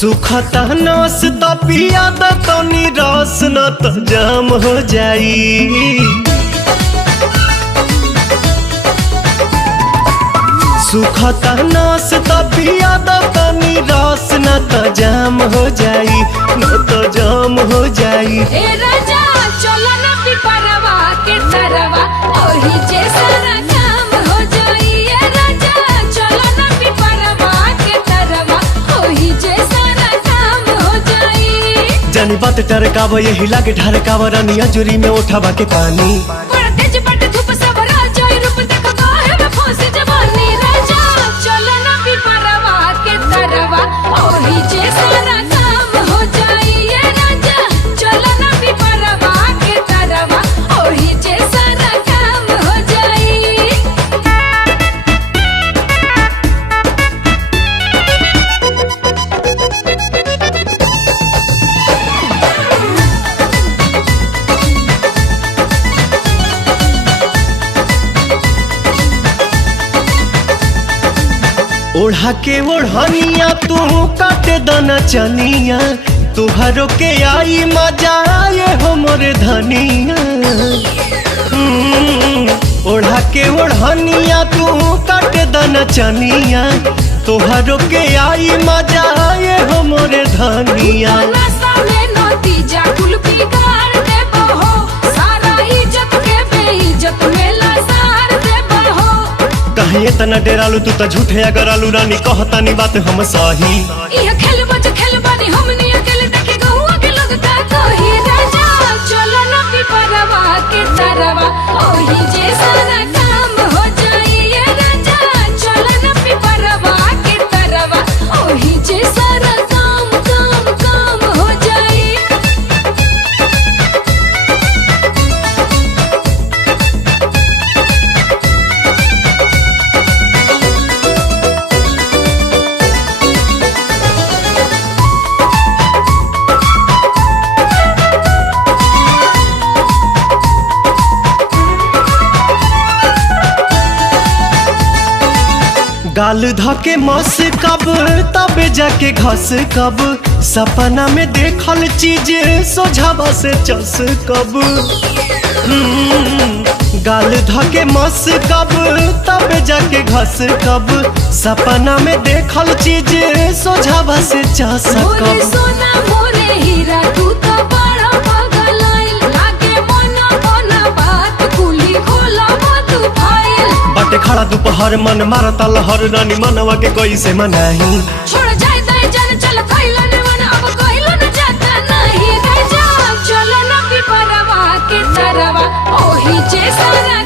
सुखता नस त पिया द तनी रस न त जाम हो जाई। सुखता नस त पिया द तनी रस न त जाम हो जाई, न त जाम हो जाई। ए राजा चलो ना पिपरवा के तरवा ओही जे सारा काम हो जाई। ए राजा चलो ना पिपरवा के तरवा ओही जे सारा काम हो जाई। जानी बात टरकाव यही लागे ढरकाव रानिया जुरी में उठावा के पानी। बड़ा तेज बट धूप सब राजा रूप देख काहे में फंस जवानी। राजा चलो ना पिपरवा के तरवा ओही जे सारा काम हो जाई। ए राजा चलो ना पिपरवा के तरवा ओही जे सारा काम हो जाई। ओढ़ा के ओढ़निया तू काटे दना चनिया, तुहरो के आई मजा आए हो मोरे धनिया। ओढ़ा के ओढ़निया तू काटे दना चनिया, तुहरो के आई मजा आए हो मोरे धनिया। नशा में नतीजा कुल बिगाड़ देबो हो, सारा इज्जत के बेइज्जत में लसार देबो हो। कहीं इतना डेरालू तू त झूठे अगर आलू रानी कहतानी बात हम सही। इह खेल बानी हमनी अकेले देखे गहुआ के लोग का कही। राजा चलो ना पिपरवा के तरवा ओही जे सारा काम हो जाई। ए राजा चलो ना पिपरवा के तरवा ओही जे सारा काम काम काम हो जाई। गाल धके मस कब तबे जाके घस कब, सपना में देखल चीज सोझावा से चस कब। गाल धके मस कब तबे जाके घस कब, सपना में देखल चीज सोझावा से चस मोरे कब। सोना मोरे हीरा तू तो बड़ा पगलाइल, लागे मना मना बात कुली खोला मत फाइल। बाटे खड़ा दोपहर मन मारता लहर रानी मनवा के कैसे मनाही। छोड़ जाए दाई जान चल खइला ने मन अब कहिलो न जाता नहीं। राजा चलो ना पिपरवा के तरवा ओही जे सारा